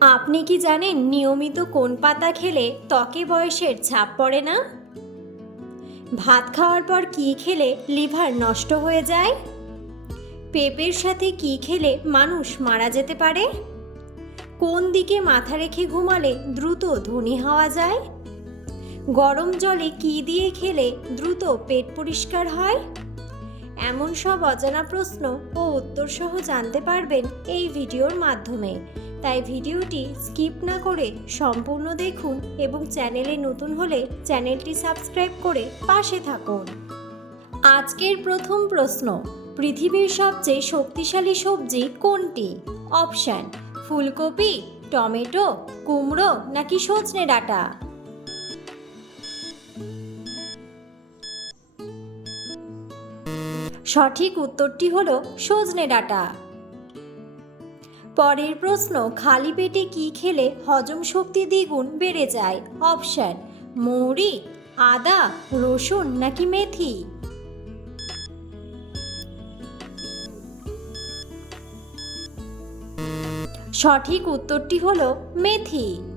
আপনি কি জানেন নিয়মিত কোন পাতা খেলে ত্বকে বয়সের ছাপ পড়ে না? ভাত খাওয়ার পর কি খেলে লিভার নষ্ট হয়ে যায়? পেঁপের সাথে কি খেলে মানুষ মারা যেতে পারে? কোন দিকে মাথা রেখে ঘুমালে দ্রুত ধনী হওয়া যায়? গরম জলে কি দিয়ে খেলে দ্রুত পেট পরিষ্কার হয়? এমন সব অজানা প্রশ্ন ও উত্তর সহ জানতে পারবেন এই ভিডিওর মাধ্যমে। তাই ভিডিওটি স্কিপ না করে সম্পূর্ণ দেখুন এবং চ্যানেলে নতুন হলে চ্যানেলটি সাবস্ক্রাইব করে পাশে থাকুন। আজকের প্রথম প্রশ্ন, পৃথিবীর সবচেয়ে শক্তিশালী সবজি কোনটি? অপশান, ফুলকপি, টমেটো, কুমড়ো নাকি সজনে ডাঁটা? সঠিক উত্তরটি হলো সজনে ডাঁটা। পরের প্রশ্ন, খালি পেটে কি খেলে হজম শক্তি দ্বিগুণ বেড়ে যায়? অপশন, মৌরি, আদা, রসুন নাকি মেথি? সঠিক উত্তরটি হলো মেথি।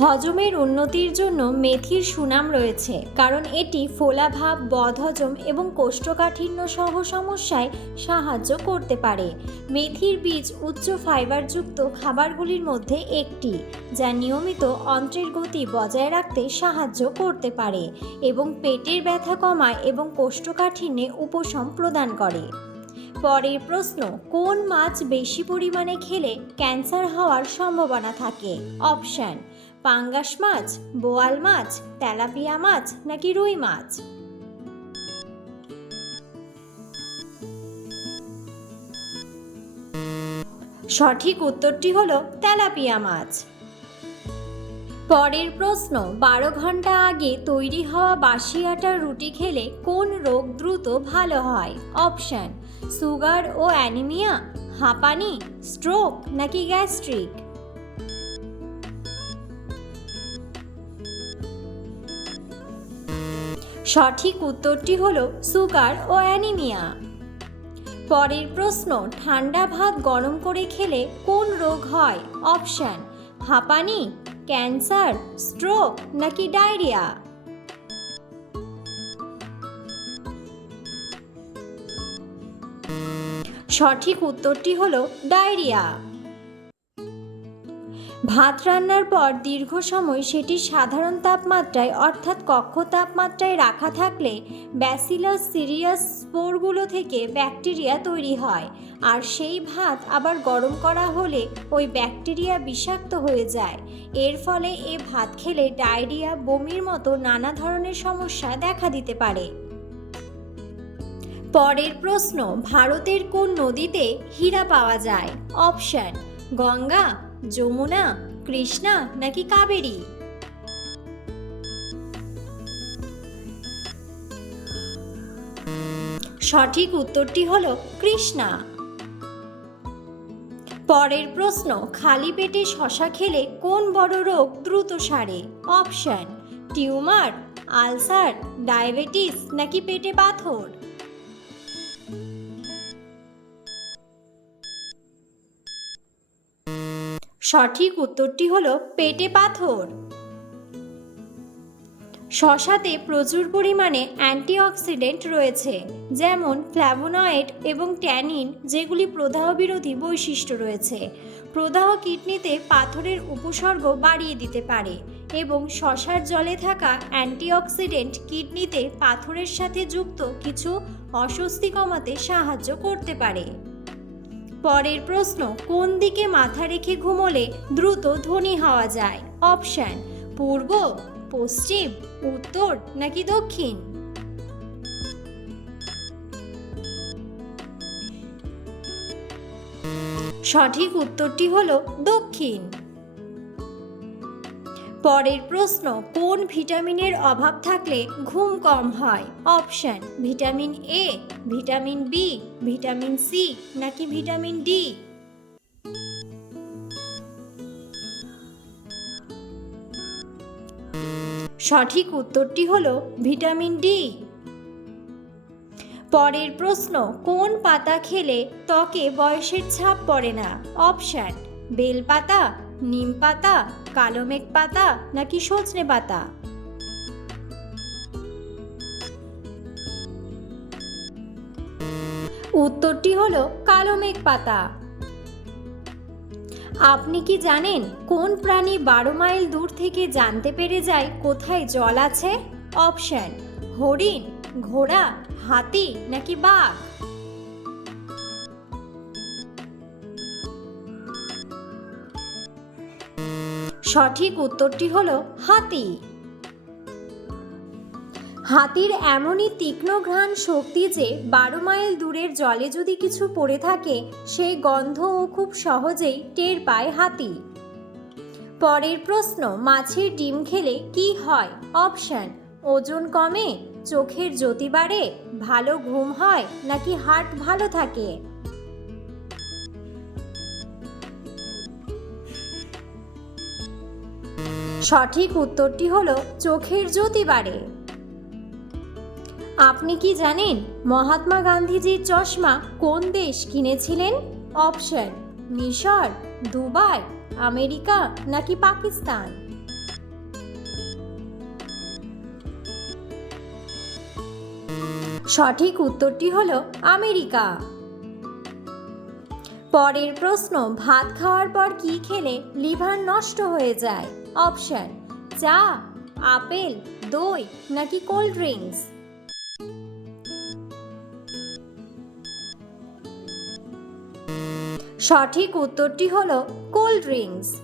হজমের উন্নতির জন্য মেথির সুনাম রয়েছে, কারণ এটি ফোলাভাব, বদহজম এবং কোষ্ঠকাঠিন্য সহ সমস্যায় সাহায্য করতে পারে। মেথির বীজ উচ্চ ফাইবারযুক্ত খাবারগুলির মধ্যে একটি, যা নিয়মিত অন্ত্রের গতি বজায় রাখতে সাহায্য করতে পারে এবং পেটের ব্যথা কমায় এবং কোষ্ঠকাঠিন্যে উপশম প্রদান করে। পরের প্রশ্ন, কোন মাছ বেশি পরিমাণে খেলে ক্যান্সার হওয়ার সম্ভাবনা থাকে? অপশান পাঙ্গাস মাছ, বোয়াল মাছ, তেলাপিয়া মাছ নাকি রুই মাছ? সঠিক উত্তরটি হলো তেলাপিয়া মাছ। পরের প্রশ্ন, বারো ঘণ্টা আগে তৈরি হওয়া বাসি আটার রুটি খেলে কোন রোগ দ্রুত ভালো হয়? অপশান, সুগার ও অ্যানিমিয়া, হাঁপানি, স্ট্রোক নাকি গ্যাস্ট্রিক? সঠিক উত্তরটি হল সুগার ও অ্যানিমিয়া। পরের প্রশ্ন, ঠান্ডা ভাত গরম করে খেলে কোন রোগ হয়? অপশান, হাঁপানি, ক্যান্সার, স্ট্রোক নাকি ডায়রিয়া? সঠিক উত্তরটি হলো ডায়রিয়া। ভাত রান্নার পর দীর্ঘ সময় সেটি সাধারণ তাপমাত্রায়, অর্থাৎ কক্ষ তাপমাত্রায় রাখা থাকলে ব্যাসিলাস সিরিয়াস স্পোরগুলো থেকে ব্যাকটেরিয়া তৈরি হয়। আর সেই ভাত আবার গরম করা হলে ওই ব্যাকটেরিয়া বিষাক্ত হয়ে যায়। এর ফলে এ ভাত খেলে ডায়রিয়া, বমির মতো নানা ধরনের সমস্যা দেখা দিতে পারে। পরের প্রশ্ন, ভারতের কোন নদীতে হীরা পাওয়া যায়? অপশন, গঙ্গা। যমুনা, কৃষ্ণা নাকি কাবেরী? সঠিক উত্তরটি হলো কৃষ্ণা। পরের প্রশ্ন, খালি পেটে শশা খেলে কোন বড় রোগ দ্রুত সারে? অপশন, টিউমার, আলসার, ডায়াবেটিস নাকি পেটে পাথর? সঠিক উত্তরটি হলো পেটে পাথর। শশাতে প্রচুর পরিমাণে অ্যান্টিঅক্সিডেন্ট রয়েছে, যেমন ফ্ল্যাভোনয়েড এবং ট্যানিন, যেগুলি প্রদাহ বিরোধী বৈশিষ্ট্য রয়েছে। প্রদাহ কিডনিতে পাথরের উপসর্গ বাড়িয়ে দিতে পারে এবং শশার জলে থাকা অ্যান্টিঅক্সিডেন্ট কিডনিতে পাথরের সাথে যুক্ত কিছু অস্বস্তি কমাতে সাহায্য করতে পারে। পরের প্রশ্ন, কোন দিকে মাথা রেখে ঘুমোলে দ্রুত ধনী হওয়া যায়? অপশান, পূর্ব, পশ্চিম, উত্তর নাকি দক্ষিণ? সঠিক উত্তরটি হলো দক্ষিণ। পরের প্রশ্ন, কোন ভিটামিনের অভাব থাকলে ঘুম কম হয়? Option, vitamin A vitamin B vitamin C নাকি ভিটামিন ডি সঠিক উত্তরটি হলো ভিটামিন ডি পরের প্রশ্ন, কোন পাতা খেলে ত্বকে বয়সের ছাপ পড়ে না? অপশান বেলপাতা নিম পাতা কালোমেঘ পাতা নাকি সজনে পাতা উত্তরটি হলো কালো মেঘ পাতা আপনি কি জানেন কোন প্রাণী বারো মাইল দূর থেকে জানতে পেরে যায় কোথায় জল আছে অপশন হরিণ ঘোড়া হাতি নাকি বাঘ সঠিক উত্তরটি হলো হাতি। হাতির এমনই তীক্ষ্ণ ঘ্রাণ শক্তি যে বারো মাইল দূরের জলে যদি কিছু পড়ে থাকে, সেই গন্ধও খুব সহজেই টের পায় হাতি। পরের প্রশ্ন, মাছের ডিম খেলে কি হয়? অপশন, ওজন কমে? চোখের জ্যোতি বাড়ে? ভালো ঘুম হয়? নাকি হার্ট ভালো থাকে? সঠিক উত্তরটি হলো চোখের জ্যোতি বাড়ে। আপনি কি জানেন মহাত্মা গান্ধীজির চশমা কোন দেশ কিনেছিলেন? অপশন, মিশর, দুবাই, আমেরিকা নাকি পাকিস্তান? সঠিক উত্তরটি হলো আমেরিকা। পরের প্রশ্ন, ভাত খাওয়ার পর কি খেলে লিভার নষ্ট হয়ে যায়? অপশন, চা, আপেল, দই নাকি কোল্ড ড্রিঙ্কস? সঠিক উত্তরটি হলো কোল্ড ড্রিঙ্কস।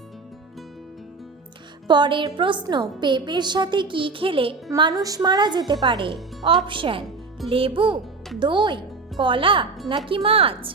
পরের প্রশ্ন, পেঁপের সাথে কি খেলে মানুষ মারা যেতে পারে? অপশন, লেবু, দই, কলা নাকি মাছ?